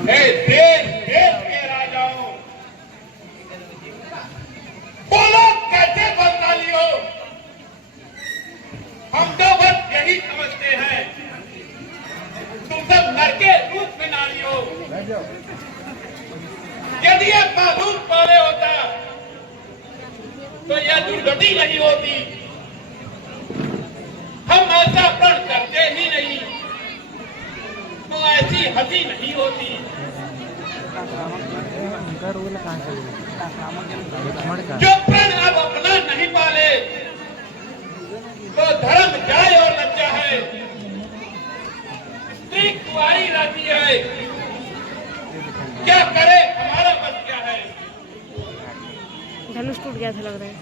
देश देश के राजाओं, बोलो कैसे बदनाली हो। हम तो बस यही समझते हैं तुम सब नर के रूप में नारी हो। यदि ये कानून पाले होता तो यह दुर्गति नहीं होती। हम ऐसा प्रण करते ही नहीं तो ऐसी हंसी नहीं होती। जो प्रण अब अपना नहीं पाले तो धर्म जाए और लज्जा है। स्त्री कुंवारी रहती है, क्या करे हमारा बस क्या है। धनुष टूट गया था लग रहा है।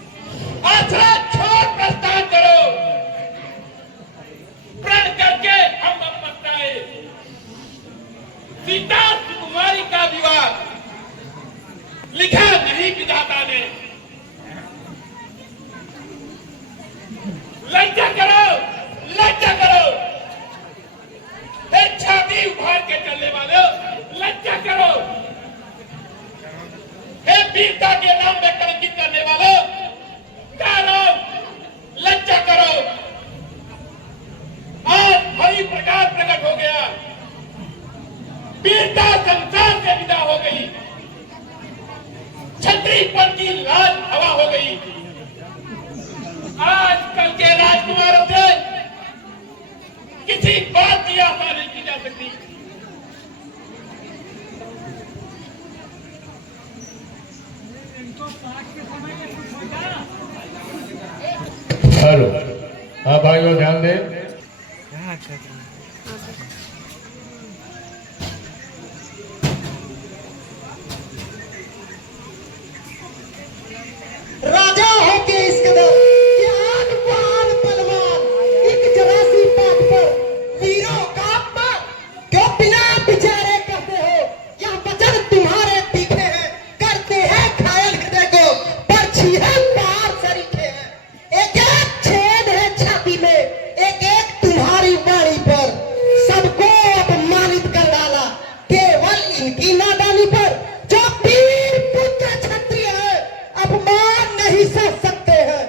आसरा छोड़ प्रस्थान करो, प्रण करके हम अब पछताए। सीता कुमारी का विवाह लिखा नहीं विधाता ने। लज्जा करो, लज्जा करो। छाती उभार के चलने वाले लज्जा करो। हे वीरता के नाम में कलंकित करने वालों करो, लज्जा करो। आज हरि प्रकाश प्रकट हो गया, वीरता संसार से विदा हो गई, क्षत्रियपन की लाज हवा हो गई। आज कल के राजकुमारों से किसी बात की आशा नहीं की जा सकती। हेलो, हाँ भाइयों ध्यान दें। राजा हो के इस कदर कि आन बान बलवान, एक जरा सी बात पर वीरों का अपमान क्यों बिना विचारे करते हो। यह वचन तुम्हारे तीखे हैं, करते हैं घायल हृदय को, पर्ची है पार सरीखे हैं। एक एक छेद है छाती में, एक एक तुम्हारी वाणी पर, सबको अपमानित कर डाला केवल इनकी नादानी पर। जो वीर पुत्र क्षत्रिय है अपमान नहीं सह सकते हैं,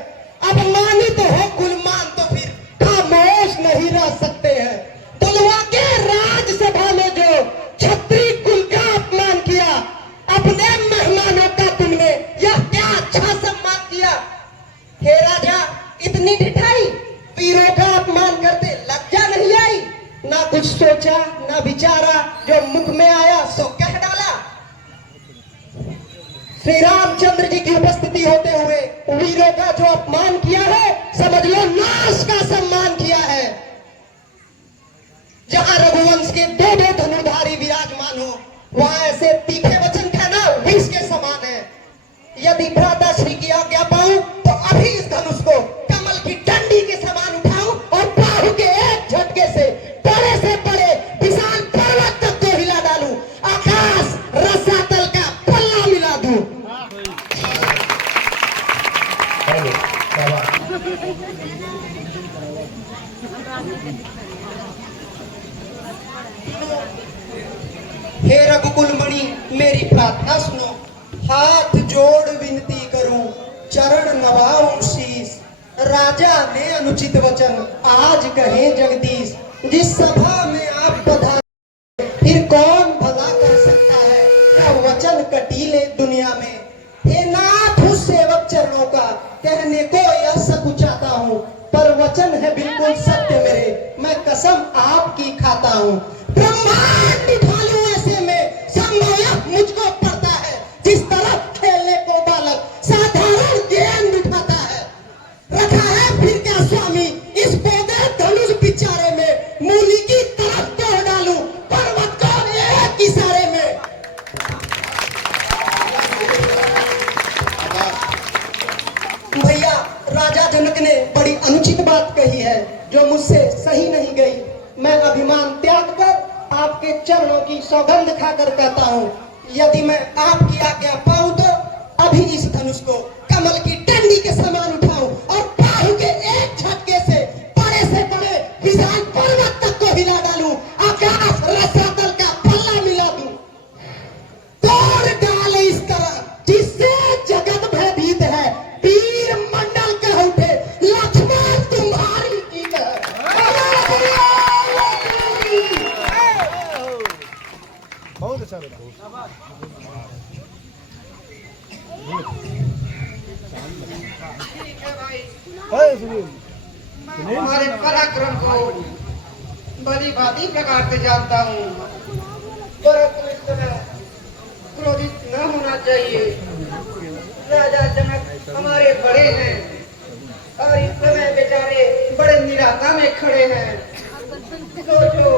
अपमानित हो गुलमान तो फिर खामोश नहीं रह सकते हैं। बुलवा के राज्यसभा में जो क्षत्रिय कुल का अपमान किया, अपने मेहमानों का तुमने यह क्या अच्छा सम्मान किया। हे राजा, इतनी ढिठाई, वीरों का अपमान करते लज्जा नहीं आई। ना कुछ सोचा ना विचारा, जो मुख में आया सो कह डाला। श्री रामचंद्र जी की उपस्थिति होते हुए वीरों का जो अपमान किया है, समझ लो नाश का सम्मान किया है। जहां रघुवंश के दो दो धनुर्धारी विराजमान हो, वहां ऐसे तीखे वचन कहना विष के समान है। यदि भ्राता श्री की आज्ञा पाऊं तो अभी इस धनुष को कमल की डंडी के समान उठाऊं और बाहु के एक झटके से बड़े विशाल पर्वत तक को हिला डालूं, आकाश रसातल का पल्ला मिला दूं। हे रघुकुल मणि, मेरी प्रार्थना सुनो। हाथ जोड़ विनती करूं, चरण नवाऊं शीश। राजा ने अनुचित वचन आज कहे जगदीश। जिस सभा में आप पधारे फिर कौन भला कर सकता है, यह वचन कटीले दुनिया में। हे नाथ उस सेवक चरणों का कहने को यह सकुचाता हूँ, पर वचन है बिल्कुल सत्य मेरे, मैं कसम आपकी खाता हूँ। ब्रह्मांड उठा लूं ऐसे में सम्मोहक मुझको पड़ता है, जिस तरफ खेलने को बालक साधारण गेंद उठाता है। रखा है फिर क्या स्वामी इस पौधे धनुष बिचारे में, मूली की तरफ तोड़ डालूं पर्वत को एक इशारे में। भैया, राजा जनक ने बड़ी अनुचित बात कही है, जो मुझसे सही नहीं गई। मैं अभिमान त्याग कर आपके चरणों की सौगंध खाकर कहता हूँ, यदि मैं आपकी आज्ञा पाऊं तो अभी इस धनुष को कमल की डंडी के समान उठाऊं और बाहु के एक झटके से बड़े विशाल पर्वत तक को हिला डालूं, आकाश रसातल का पल्ला मिला दूं, तोड़ डाल इस तरह जिससे जगत भयभीत है, वीर मंडल कह उठे लक्ष्मण तुम्हारी जीत है। बहुत अच्छा बेटा। हमारे पराक्रम को बड़ी भांति प्रकार से जानता हूँ, परंतु इस समय क्रोधित न होना चाहिए। राजा जनक हमारे बड़े हैं और इस समय बेचारे बड़े निराशा में खड़े हैं। सोचो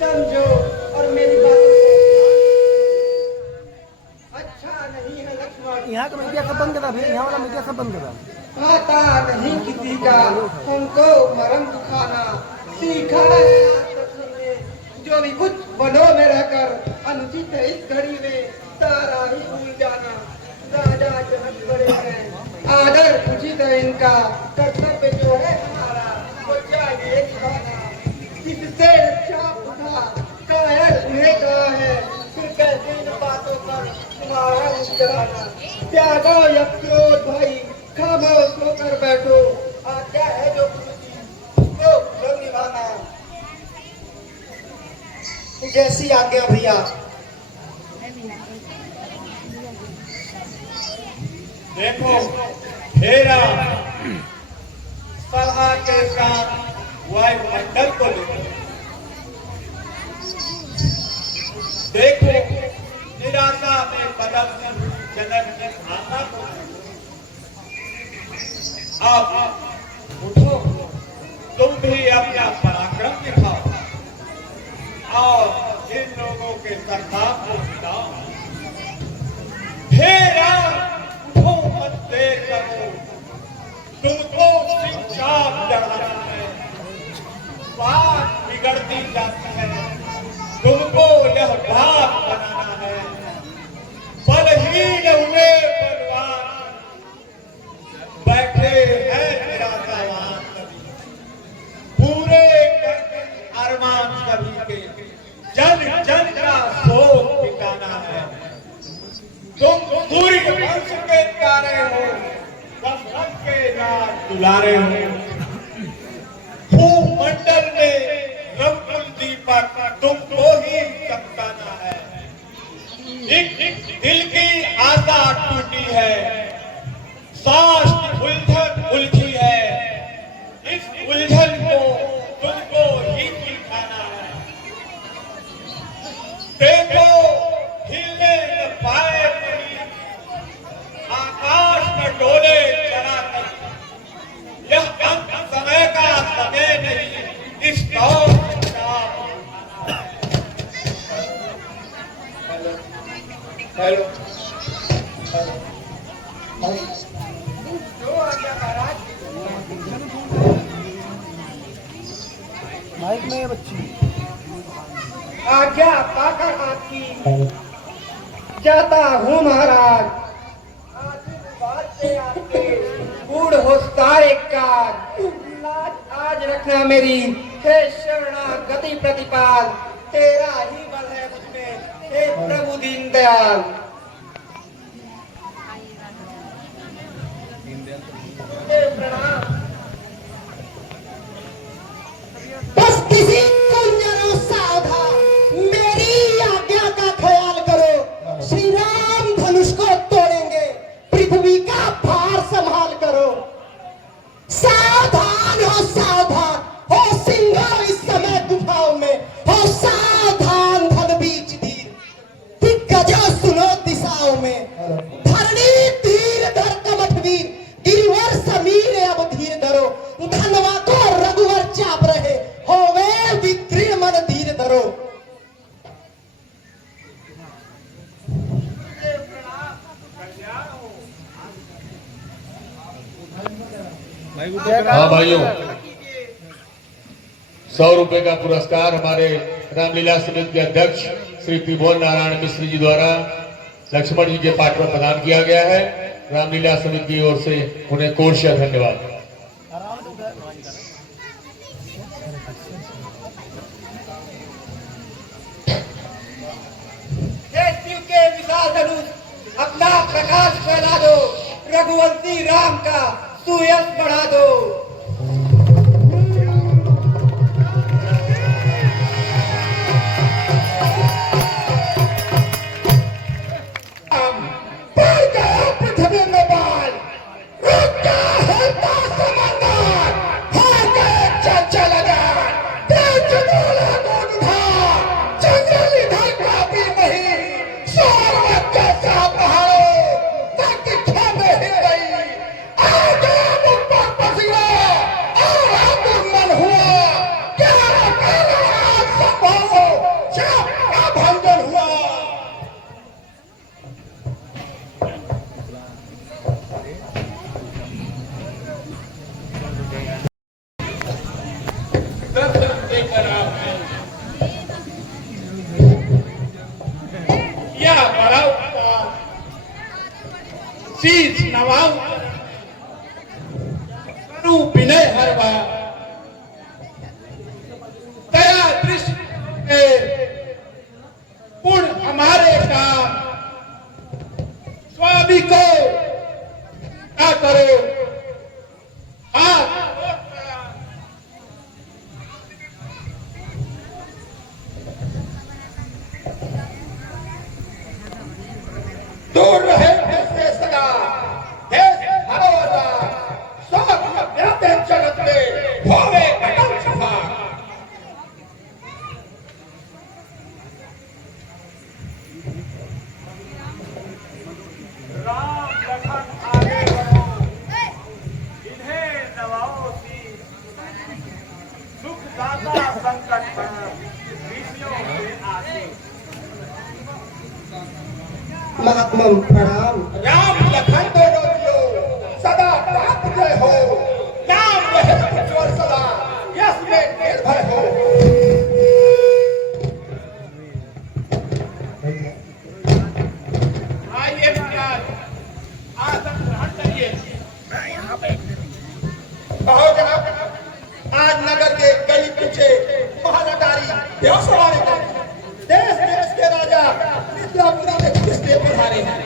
समझो और मेरी बात अच्छा नहीं है लक्ष्मण। यहाँ का मीडिया सब बंद करा भैया, यहाँ वाला मीडिया सब बंद करा। आता नहीं किसी का हमको मरम दुखाना, सीखा है आज तक हमने जो भी कुछ वनों में रहकर अनुचित है इस घड़ी में सारा ही भूल जाना। राजा जनक बड़े हैं, आदर उचित है इनका, कर्तव्य जो है हमारा वो चाहिए निभाना। किससे रक्षा उठा कायर उन्हें कहा है, फिर कैसे इन बातों पर तुम्हारा मुस्कुराना। त्यागो या क्रोध भाई, खामोश होकर बैठो, आज्ञा है जो वो क्यों निभाना। जैसी आज्ञा भैया। देखो फेरा सभा के साथ वायुमंडल को देखो, निराशा में बदल जनक की आशा को। अब उठो, तुम भी अपना पराक्रम दिखाओ और इन लोगों के सरदार को जिताओ। फेरा उठो, मत देर करो, तुमको शिक्षा चढ़ाना है, बात बिगड़ती जाती है, तुमको यह बात बनाना है। बलहीन हुए बलवान बैठे हैं निराशावान सभी, पूरे करके अरमान सभी के, जन जन का शोक मिटाना है। तुम पूरी वंश के प्यारे हो, दशरथ के राज दुलारे हो, भूमंडल में रंगुल दीपक तुमको ही चमकाना है। एक दिल की आशा टूटी है, सांस की उलझन उलझी है, इस उलझन को तुमको ही दिखाना है। देखो हिलने न पाए नहीं, आकाश में डोले चढ़ाकर, यह अंत समय का समय नहीं, इस दौर का। हेलो माइक में बच्ची आज्ञा पाकर आपकी जाता हूँ महाराज। आशीर्वाद से आपके बूढ़ होस्तारे का लाज आज रखना मेरी, हे शरणागति प्रतिपाल, तेरा ही बल है मुझमें, हे प्रभु दीनदयाल। प्रणाम। बस किसी कुंजरों सावधान, मेरी आज्ञा का ख्याल करो। श्री राम धनुष को तोड़ेंगे, पृथ्वी का भार संभाल करो। सावधान हो सिंह इस समय गुफाओं में, हो सावधान धन बीच धीर, दिग्गजों सुनो दिशाओं में। धरणी धीर धर कमठ वीर, गिरिवर समीर अब धीर धरो। धनवा को रघुवर चाप रहे, होवे विक्रीण मन धीर धरो। हाँ भाइयों, 100 रुपए का पुरस्कार हमारे रामलीला समिति के अध्यक्ष श्री त्रिभुवन नारायण मिश्र जी द्वारा लक्ष्मण जी के पाठ में प्रदान किया गया है। रामलीला समिति की ओर से उन्हें कोर्शिया धन्यवाद। शीश नवाऊं करूं विनय हर बार, दया दृष्टि पुण्य हमारे काम, स्वामी को क्या करो हाथ दूर रहे इससे सदा देश भरोसा सब व्यापे जगत में होवे अटल सभा। राम लखन आगे बढ़ो, इन्हें नवाओ शीश, सुख दाता संकट पर ऋषियों के आशीष। महात्मा प्रणाम। राम लखन दोनों जियो सदा प्राप्त जय हो, नाम रहे प्रज्वल सदा यश में निर्भय हो। आइए महाराज आसन ग्रहण करिए। कहो जनाब, आज नगर के गली पीछे महानगारी व्यवसाय देश देश के राजा मिथिलापुरा में किसने पधारे हैं?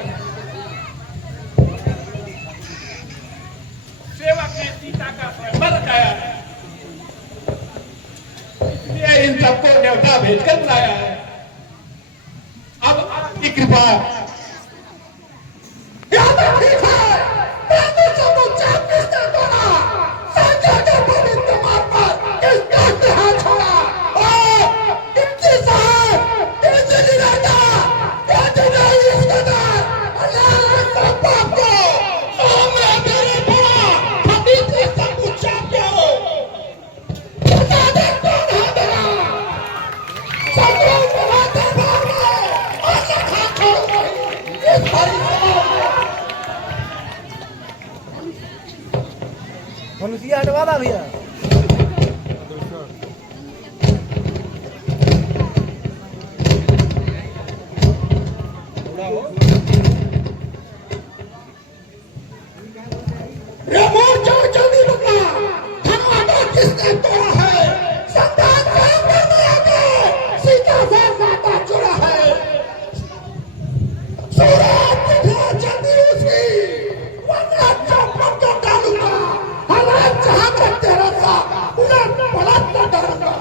सेवक ने सीता का स्वयंवर रचाया है, इसलिए इन सबको न्योता भेजकर लाया है। अब आपकी कृपा मनुष्य हटवा दा भैया। जल्दी रुकना, धनवादा किसने तोड़ा है? संतान स्वयं करने आके सीता से नाता जुड़ा है। सूरज दिखला जल्दी उसकी, वरना चौपट को डालूंगा। हालात जहां तक तेरा सा उलट पलट न डरूंगा।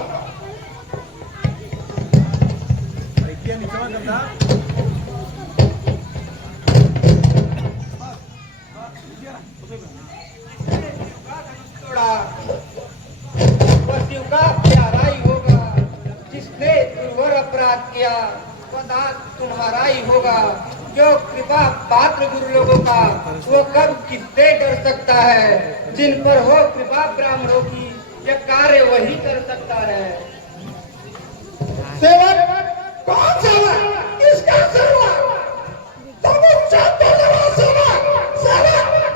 शिव का प्यारा ही होगा, जिसने दुर्वर अपराध किया वह दास तुम्हारा ही होगा। जो कृपा पात्र गुरु लोगों का वो कब किससे डर सकता है? जिन पर हो कृपा ब्राह्मणों की यह कार्य वही कर सकता है। सेवक कौन सेवक? किसका सेवक? समुच्चय सेवक सेवक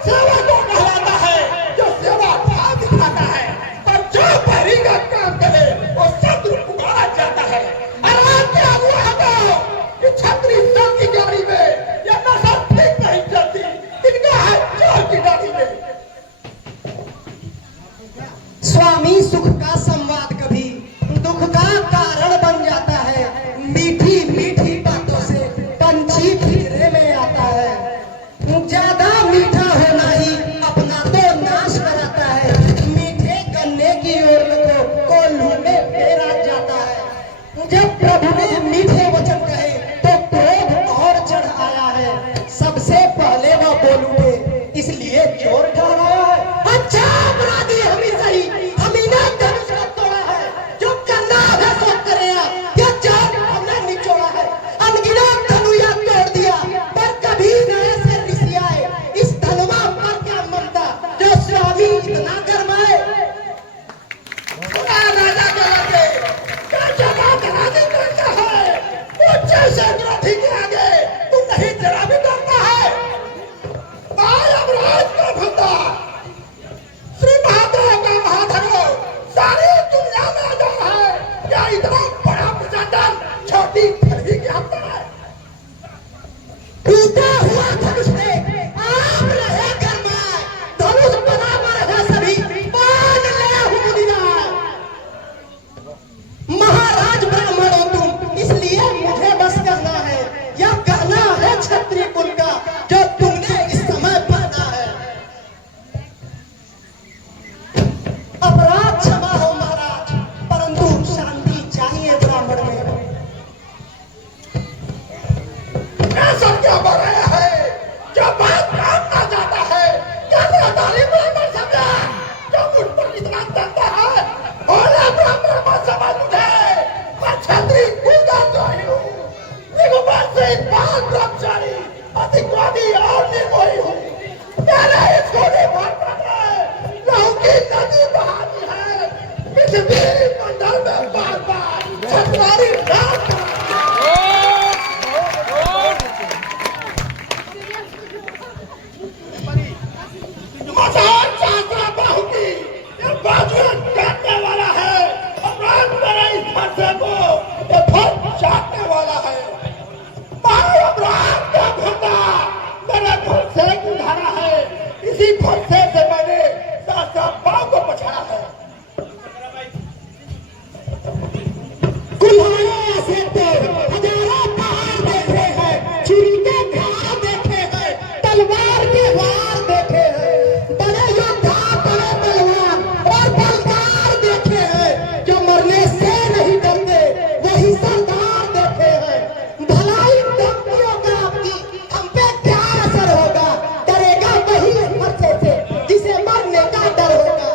सेवक को कहलाता है जो सेवा भाव दिखाता है, और जो परिगत काम करे वो शत्रु पुकारा जाता है। आराम क्या हुआ हटाओ कि छतरी चल की गाड़ी में या नशा ठीक नहीं चलती, इनका है चोर की गाड़ी में। स्वामी सुख का संवाद कभी दुख का कारण बन जाता है। मीठी मीठी बातों से पंछी पिंजरे में आता है। ज्यादा मीठा होना ही अपना तो नाश कराता है। मीठे गन्ने की ओर को लू में फेरा जाता है। जब प्रभु ने मीठे वचन कहे तो क्रोध और चढ़ आया है। सबसे पहले वह बोलूंगे इसलिए चोर ठहराया है। अच्छा अपराधी हम ही सही, हम ही ने धनुष को तोड़ा है। जो करना है सो करेगा, क्या जान हमने निचोड़ा है। अनगिनत धनुया तोड़ दिया पर कभी न ऐसे ऋषि आए। इस धनुआ पर क्या ममता जो स्वामी इतना गरमाए। सुना राजा के लगे क्या जगह राजी करता है, वो जैसे विरोधी के आगे तू नहीं जरा भी डरता है। महाराज का भंडा श्री महादेव का महाधरो सारी दुनिया में जा है। क्या इतना बड़ा प्रचंडन छोटी खड़ी ज्ञापन है? टूटा हुआ धनुष ने आज तुम्हारी रात मजाक चाहता बाहू की ये बाजू काटने वाला है अपराध मेरे इस फरसे को ये फर चाटने वाला है मारो अपराध का फंदा मेरे फरसे को उठाना है इसी फरसे से मैंने सासा पाँव को पछाड़ा है कुल्हाड़े ऐसे थे हजारों पहाड़ देखे हैं छुरी के घाव देखे हैं तलवार के वार देखे हैं बड़े योद्धा बड़े बलवान और बलदार देखे हैं जो मरने से नहीं डरते वही सरदार देखे हैं भलाई धमकियों का आपकी हम पे क्या असर होगा डरेगा वही इस फरसे से जिसे मरने का डर होगा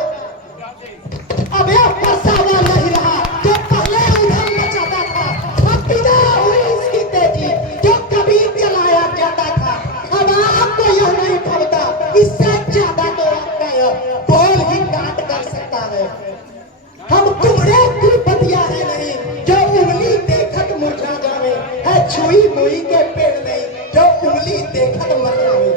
अब यह फरसावा नहीं रहा जो पहले उधर मचाता था अब बिना हुई इसकी तेजी जो कभी चलाया जाता था अब आपको यह नहीं भावता इससे ज्यादा तो आपका यह बोल ही काट कर सकता है हम कुमड़े कुलपतिया है नहीं जो उंगली देखत मुरझा जावे है छुई मुई के पेड़ नहीं जो उंगली देखत मर जावे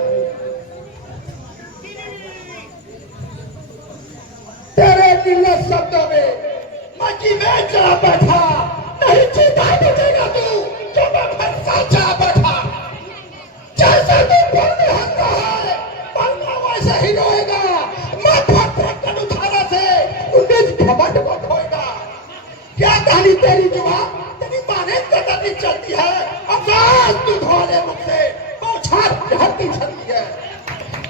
तेरे दिल शब्दों में मची में चला बैठा नहीं जीता बचेगा तू जो मैं फंसा चला बैठा जैसे तू बोलने हंसता है मरना वैसे ही रोएगा मैं फट फट कर उठाने से उन्नीस घमंड को खोएगा क्या कहानी तेरी जुबान तेरी माने कतरनी चलती है अफसास तू धोले मुझसे पहुंचा धरती छली है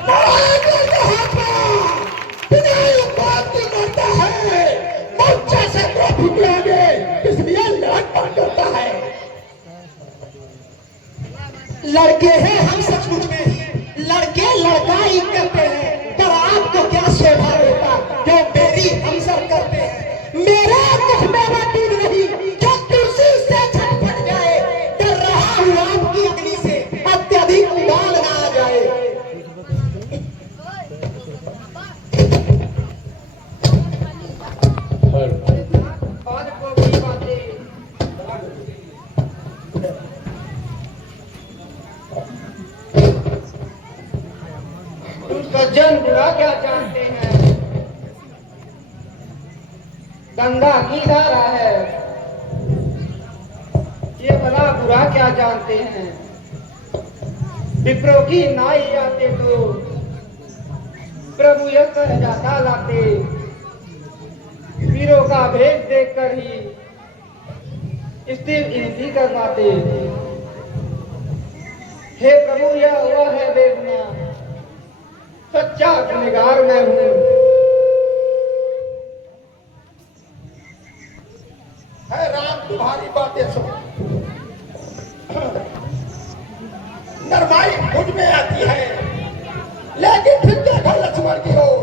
नारायण के हाथ में बिना बात की मरता है मोर्चा से प्रभु के आगे इसलिए लड़क पार करता है लड़के हैं हम सचमुच में ही लड़के लड़काई करते हैं पर आपको क्या शोभा देता जो मेरी हमसर करते हैं मेरा कुछ मेरा दिन नहीं जो तुलसी से झटपट जाए डर रहा हूँ आपकी अग्नि से अत्यधिक उबाल ना आ जाए बाद को भी बातें तुम सज्जन बुरा क्या जानते हैं गंगा की धारा है ये भला बुरा क्या जानते हैं विप्रो की नाई आते तो प्रभु यह कह जाता लाते वीरों का भेद देखकर ही स्थिर इनकी करवाते हे प्रभु यह हुआ है देखना सच्चा गुनहगार मैं हूँ है राम तुम्हारी बातें सुन नरमाई मुझ में आती है लेकिन फिर देखो लक्ष्मण की ओर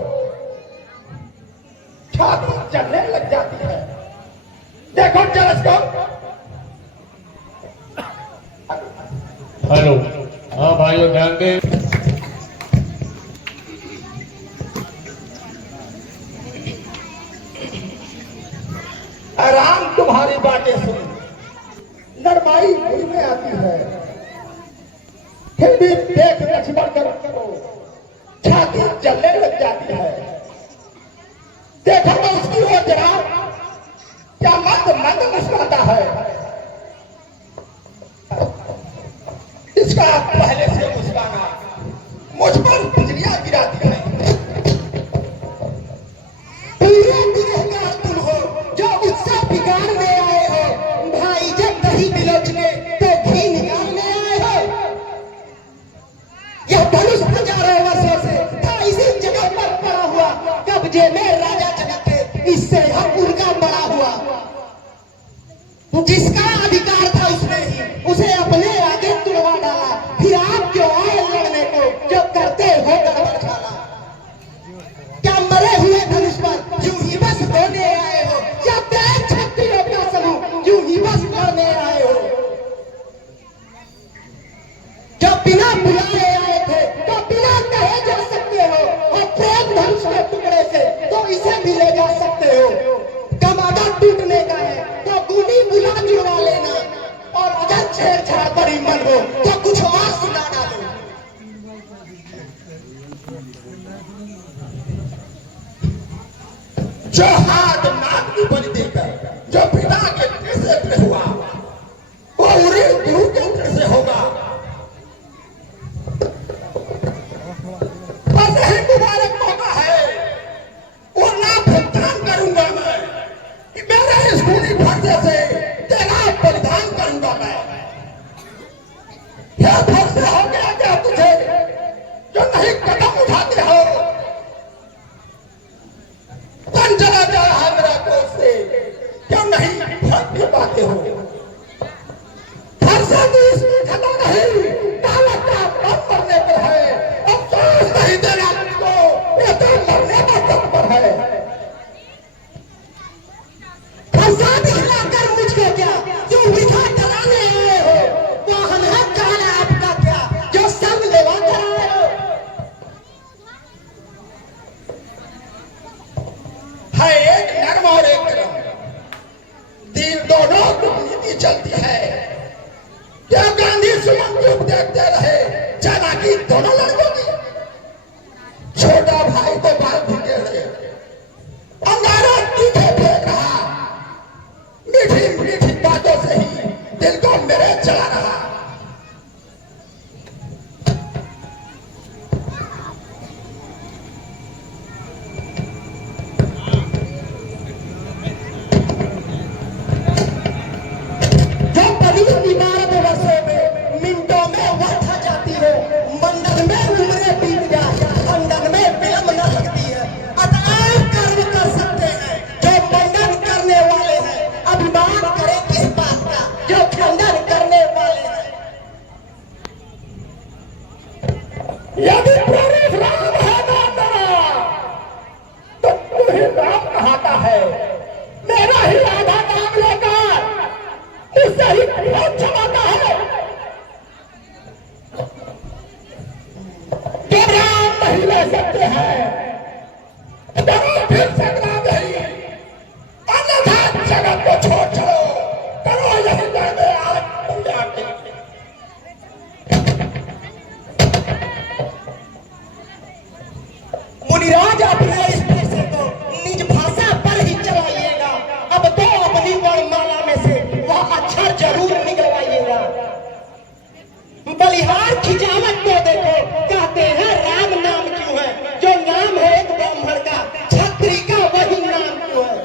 छाती चलने लग जाती है देखो जरस को हेलो हाँ भाइयों ध्यान दें आराम तुम्हारी बातें सुन नरमाई मुझ में आती है फिर भी देख लक्ष्मण करो छाती जलने लग जाती है देखो तो उसकी ओर जरा क्या मंद मंद मुस्कुराता है इसका पहले से मुस्कुराना मुझ पर बिजलियां गिराती है पूरे गुनहगार तुम हो जो मुझसे बिगाड़ने आए हो भाई जब नहीं बिलोचने तो घी निकालने आए हो यह धनुष हजारों वर्षों से था इसी जगह पर पड़ा हुआ कब्जे में राजा जनक थे इससे हम उनका बड़ा हुआ जिसका अधिकार था उसने ही उसे अपने आगे तुड़वा डाला फिर आप क्यों आए लड़ने को जो करते हो गड़बड़ खाना क्या मरे हुए धनुष पर यूं ही बस होने आए हो या तेज छत्रियों का समूह यूं ही बस लड़ने आए हो जो बिना बुलाए आए थे तो बिना कहे जा सकते हो और प्रेम धनुष के टुकड़े से तो इसे भी ले जा सकते हो कमादा टूटने का है तो गुनी बुला ढेर छड़ा बड़ी मन हो तो कुछ और सुना ना दो। जो हाथ नाक की बलि देकर जो पिता के कैसे पे हुआ वो उरी गुरु के कैसे होगा। बस यही मुबारक मौका है वो ना भुगतान करूंगा मैं कि मेरे स्कूली खर्चे से तेरा बलिदान करूंगा मैं। क्या फर्ज हो गया क्या तुझे जो नहीं कदम उठाते हो। तन चला जा रहा है मेरा कोष से क्यों नहीं भाग के पाते हो। फर्ज भी इसमें खत्म नहीं तालक का कम मरने पर है। अफसोस नहीं देना तुमको ये तो मरने का दम पर है। फर्जा दिखलाकर मुझको क्या जो विधा डराने आए हो। वाहन है जाना आपका क्या जो संग लेवा कर आए हो। है एक नर्म और एक गरम तीर दोनों नीति चलती है। क्या गांधी सुमन युग देखते रहे चालाकी दोनों लड़कों की। छोटा भाई तो बाल भीगे रहे अंगारा तीखे फेंक रहा। मीठी मीठी बातों से ही दिल को मेरे चला रहा। जो पवित्र इमारत वर्षों में मिनटों में वर्षा जाती हो। मंडन में उम्रें बीत जाए खंडन में विलंब न लगती है। अतएव कर्म कर सकते हैं जो मंडन करने वाले हैं। अभिमान करें किस बात का जो खंडन करने वाले हैं। यदि प्रेरित राम है दाता तो तू ही राम कहाता है। मेरा ही आधा नाम लेकर मुझसे ही क्रोध जमाता है। जो राम नहीं ले सकते हैं डरो फिर सकना नहीं। अन्यथा जगत को छोड़ चलो करो यही मैंने आज तैयार किया। मुनिराज अपने इस पैसे को निज भाषा पर ही चलाइएगा। अब तो अपनी वर्णमाला में से वह अक्षर जरूर निकलवाइएगा। बलिहार खिंचावट को देखो कहते हैं राम नाम क्यों है। जो नाम है एक ब्राह्मण का छत्री का वही नाम क्यों है।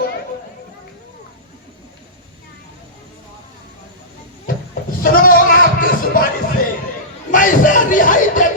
सुनो आपकी जुबानी से मैं इसे रिहाई दे